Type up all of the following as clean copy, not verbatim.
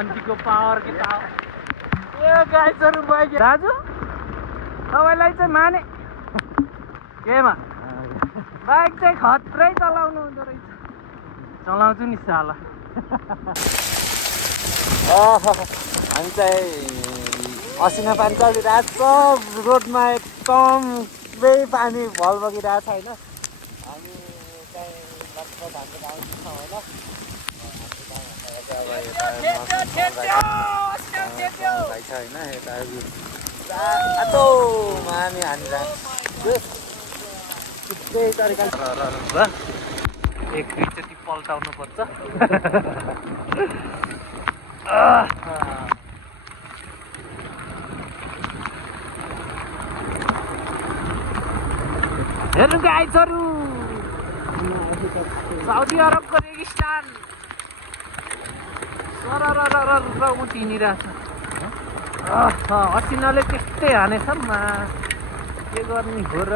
घन्टीको power के त ए गाइजहरु भयो दाजु तपाईलाई चाहिँ माने केमा बाइक चाहिँ खत्रै चलाउनु हुँदो रहेछ चलाउँछु नि साला हामी चाहिँ असिना पानी चलिरहेको छ रोडमा एकदम पानी भल बगिरहेको छ होइन हामी चाहिँ लगभग हाम्रो गाउँ छौँ होइन हामी हानिरहेको त्यही तरिकाले एकचोटि पल्टाउनु पर्छ हेर्नु गाइजहरु साउदी अरबको रेगिस्तान सररररर उठिनिरहेछ असिनाले त्यस्तै हानेछन् के गर्ने हो र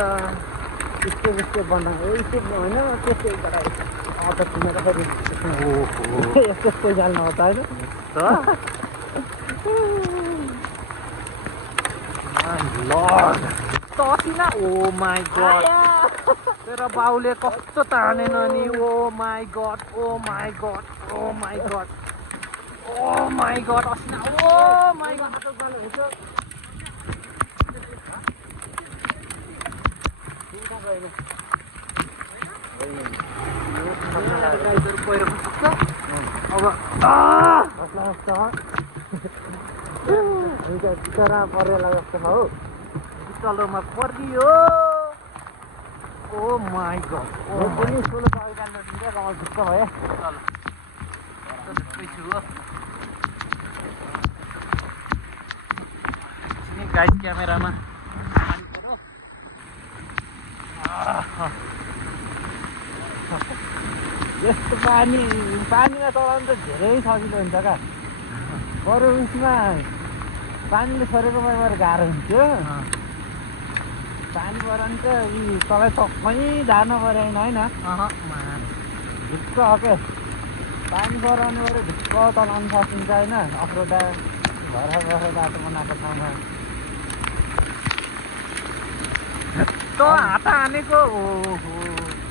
यस्तो बनायो यस्तो होइन त्यस्तै गरायो अटो किनेर फेरि यस्तो जाल्नु हो त होइन असिना ओ माई गड तेरो बाउले कस्तो तानेन नि oh my god oh my god oh my god oh my god असिना ओ माई गड अब परेला जस्तोमा हो चलोमा परियो ओ माई गड ओ पनि ठुलो अगाडि दिन्छ रमाइलो ढुक्क भयो चल ढुक्कै छु गाइस क्यामेरामा यस्तो पानीमा चलाउनु त धेरै सजिलो हुन्छ क्या बरु उसमा पानीले छोडेको बेला गाह्रो हुन्थ्यो पानी पऱ्यो भने चाहिँ तलै सबै झार्नु पऱ्यो होइन ढुक्क हो क्या पानी पऱ्यो भने बरु ढुक्क चलाउनु सकिन्छ होइन अफ्रोटा घर बाटो बनाएको ठाउँमा त हात हानेको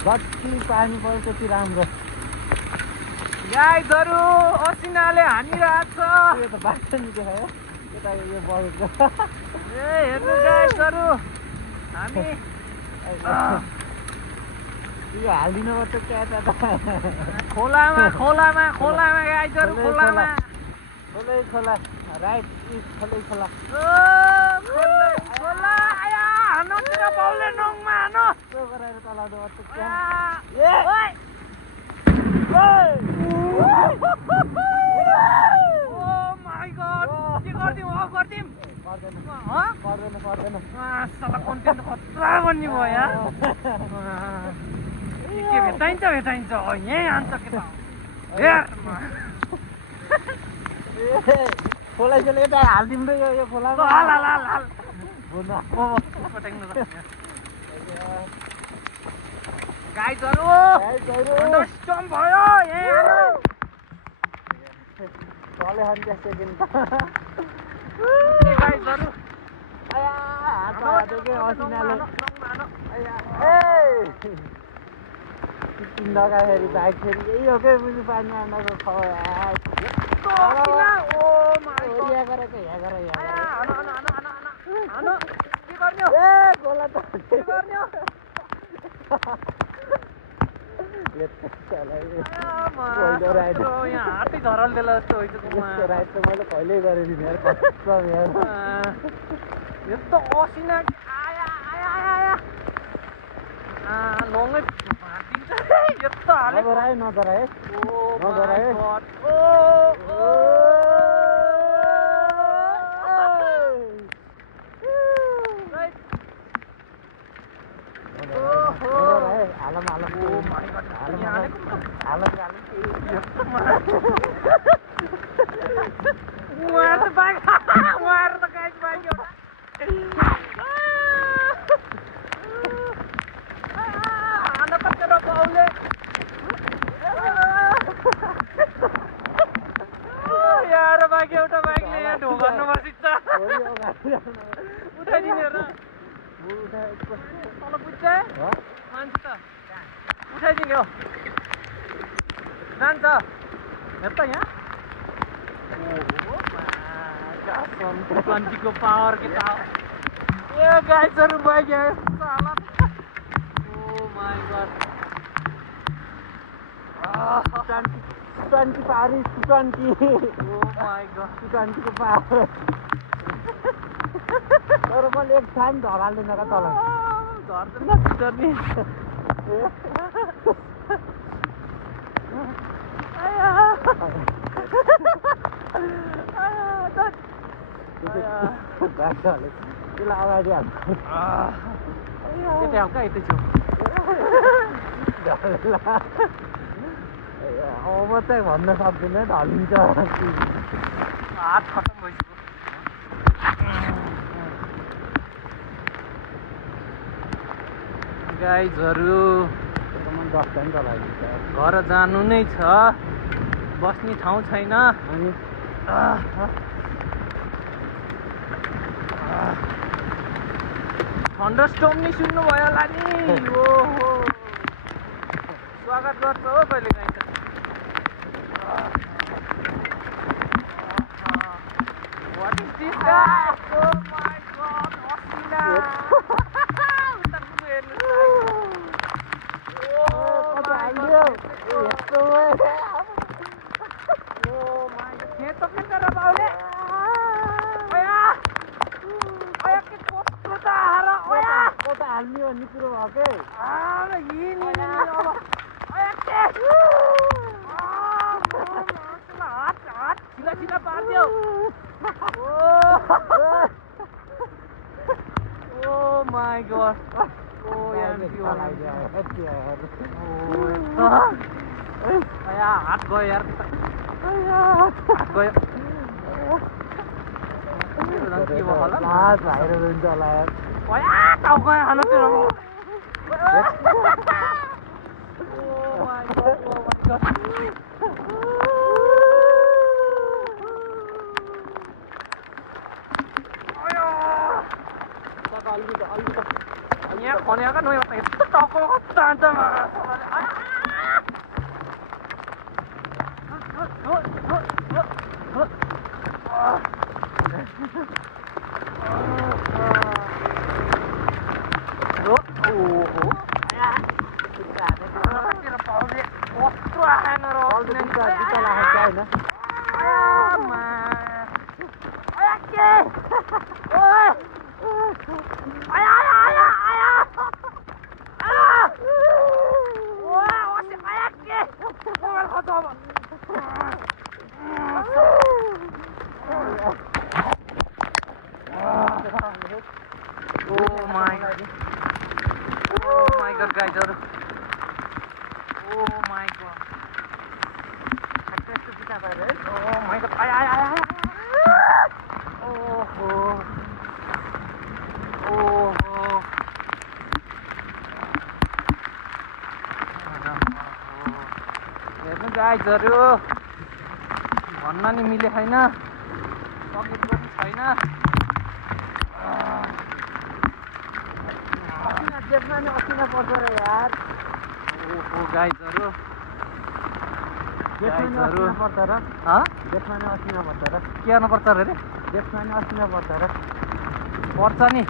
जति पानी पऱ्यो त्यति राम्रो गाइजहरु असिनाले हानिरहेछ यो त बाटो नि देखायो यता यो बगेको ए हेर्नु गाइजहरु हामी यो हालिदिनुपर्छ क्या खोलामा गाइजहरु खोलामा खोला राइट खोला खोला आया हानो तेरो बाउले नङमा हानो गराएर चलाउँदै पर्छ ओ माई गड के गर्दिम पर्दैन साला कन्टेन्ट खतरा बन्ने भयो यार के भेटाइन्छ यहीँ हान्छ के त खोला यता हालिदिउँ यो खोलामा हाल गाइजहरु थन्डरस्टर्म भयो यहीँ हाल्नु तले हान्छ सेकेन्ड गाइजहरु लगाखेरि बाइक फेरि यही हो क्या बुझ्नु पानी आउनको खबर हातै धरल देला जस्तो राइट त मैले कहिल्यै गरेँ नि यस्तो असिना आया नङै भाँटिन्छ यस्तो हालेको नडराए उठाइदिने र तल पुग्छ मान्छ त उठाइदिने हो जान्छ हेर त यहाँ ट्वेन्टीको पावर के त ए गाइजहरू भयो यस्तो हालत oh my god 20 Paris 20 oh my god 20 को पावर तर मैले एक ठान ढगाल्दैन का तल झर्दैन छिटर्ने त्यसलाई अगाडि हाल्छ यतै हल्का यतै छु अब चाहिँ भन्न सक्दिनँ ढलिन्छ हात खतम भइसक्यो गाइजहरू घर जानु नै छ बस्ने ठाउँ छैन अनि थन्डरस्टर्म नि सुन्नु भयो होला नि ओहो स्वागत गर्छ हो कहिले काहीँ त What is this guy? Oh my god, Osina! हाल्ने भन्ने कुरो भयो छिटो पारिदियो Oh my god. Oh यार हात गयो यार हात गयो के भयो होला भाइरल हुन्छ होला यार टाउको हाल्नु यहाँ खनेका नयाँ यस्तो टाउको जान्छ guys, oh my god. Oh my god. हेर्नु गाइजहरु भन्न नि मिले छैन सकेको पनि छैन असिना पर्छ र यार ओहो गाइजहरु गाइजहरु पर्छ र देशमा नि असिना पर्छ र के गर्न पर्छ रे देशमा नि असिना पर्छ र पर्छ नि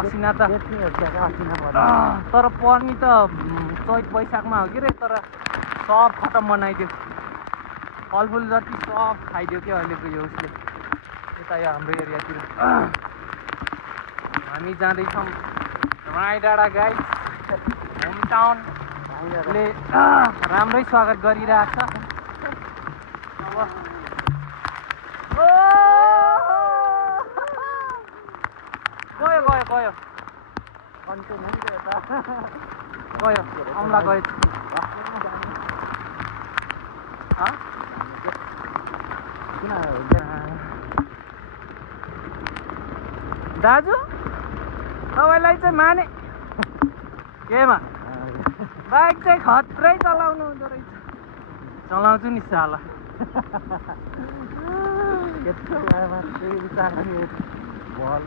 असिना त असिना पर्छ तर पर्नी त चैत वैशाखमा हो कि रे तर सब खतम बनाइदियो फलफुल जति सब खाइदियो क्या अहिलेको यो उसले यता यो हाम्रो एरियातिर हामी जाँदैछौँ राईडाँडा गाइस होम टाउनले राम्रै स्वागत गरिरहेछ अब गयो गयो गयो गयो अम्ला गयो दाजु तपाईँलाई चाहिँ माने केमा बाइक चाहिँ खत्रै चलाउनु हुँदो रहेछ चलाउँछु नि साला बल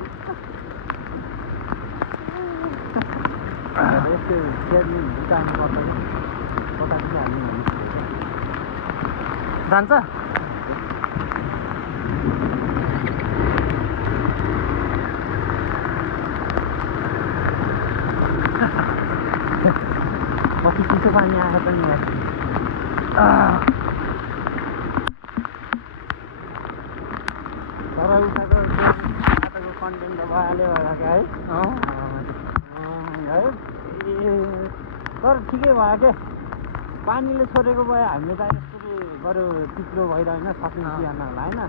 यस्तो खेल्नु जानुपर्छ कि कता पनि हाल्नु जान्छ कति चिसो पानी आएको पनि तर उताको बाटोको कन्टेन्ट त भइहाल्यो होला क्या है तर ठिकै भयो क्या पानीले छोडेको भए हामीले त यसरी बरु चिप्लो भइरहेन सक्ने बिहानलाई होइन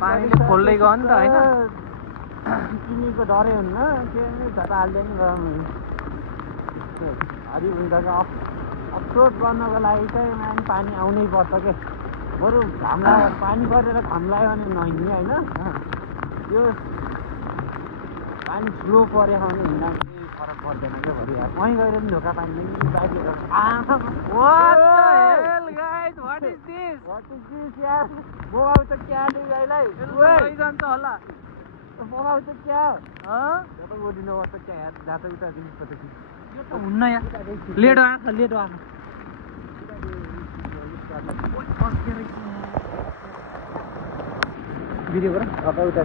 पानीले खोल्दै गयो नि त होइन किनेको डरै हुन्न के झटा हाल्दै नि गरौँ हरि हुन्छ अफरोड गर्नको लागि चाहिँ पानी आउनै पर्छ क्या बरु घाम लाग्यो पानी परेर घाम लाग्यो भने नहिँड्ने होइन यो पानी ठुलो पऱ्यो भने हिँड्दा केही फरक पर्दैन क्या भरि वहीँ गएर पनि ढोका पानी बाइक यार बोगाउ त क्या गाईलाई जान्छ होला बोगाउ त क्या ओडिनु पर्छ क्या यार जाँदा उता दिनुपर्छ कि यो त हुन्न यार लेडो आँखा भिडियो गर उता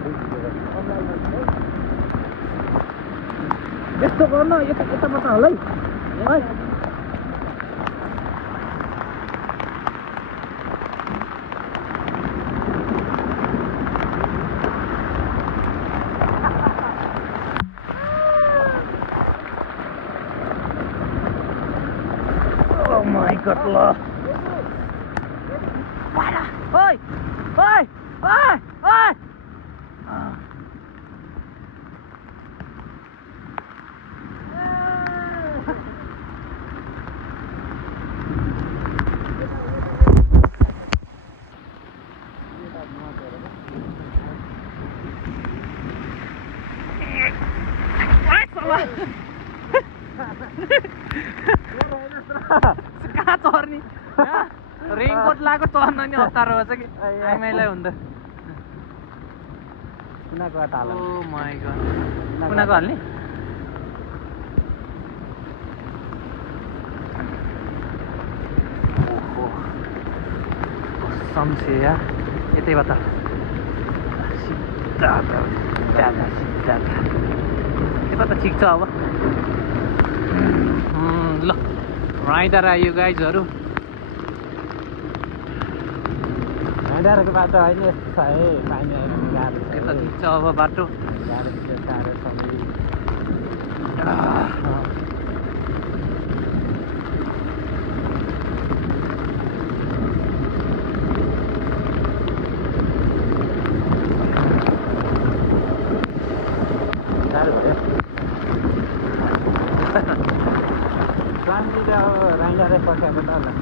यस्तो गर्न यता मात्र होला है Oh my god, lo. Para! Oi! Oi! Oi! Oi! कहाँ चर्ने रेनकोट लगाएको चर्न नि हतारो छ कि आइमाईलाई हुँदा कुनाको हाल ओ माई गॉड कुनाको हाल्ने ओहो कसम से यार यतैबाट सिधा यता त ठिक छ अब ल राइडर आयो गाइजहरू राइडरको बाटो होइन यस्तो छ है पानी आएर गाह्रो यता ठिक छ अब बाटो गाह्रो साह्रो सबै राइडरै पठाएको त होला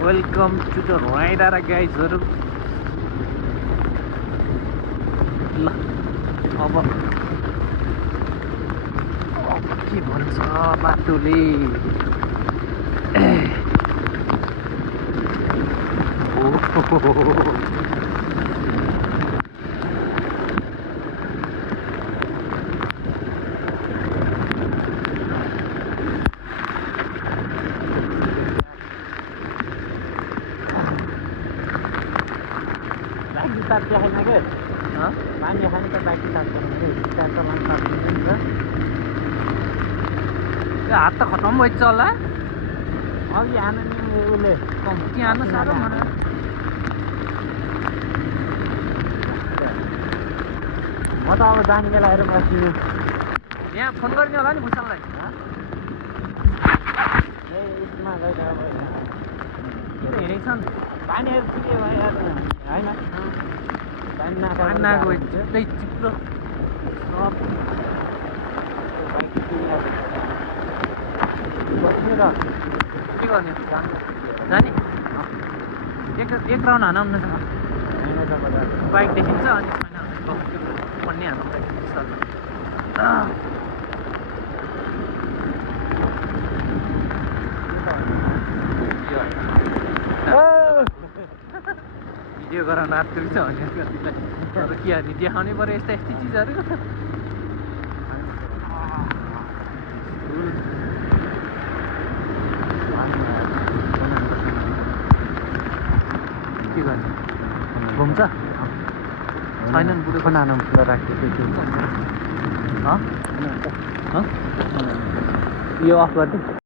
वेलकम टु द राइडर गाइजहरू ल अब के भन्छ बाटोले देखाइन के पानी खाने त बाइक स्टार्ट गर्नु स्टार्ट चलाउनु सक्दैन नि त त्यो हात त खतम भइन्छ होला अघि हान नि उसले कम्ती हान्न साह्रो मलाई म त अब जाने बेला आएर बस्नु यहाँ फोन गर्ने होला नि भुषाललाई यसमा गएर अब हिँडेको छ नि पानीहरू पुग्यो भयो होइन पानी त्यही चिप्लो बस्नु र के गर्ने जाने एक राउन्ड हान आउनु बाइक देखिन्छ अनि पढ्ने हाम्रो भिडियो गराउन आत्तिन्छ भने कतिलाई तर के गर्ने देखाउनै पऱ्यो यस्ता यस्तै चिजहरू के गर्ने घुम्छ छैनन् बुढो खनानो फुल राखेको यो अफ गरिदिउँ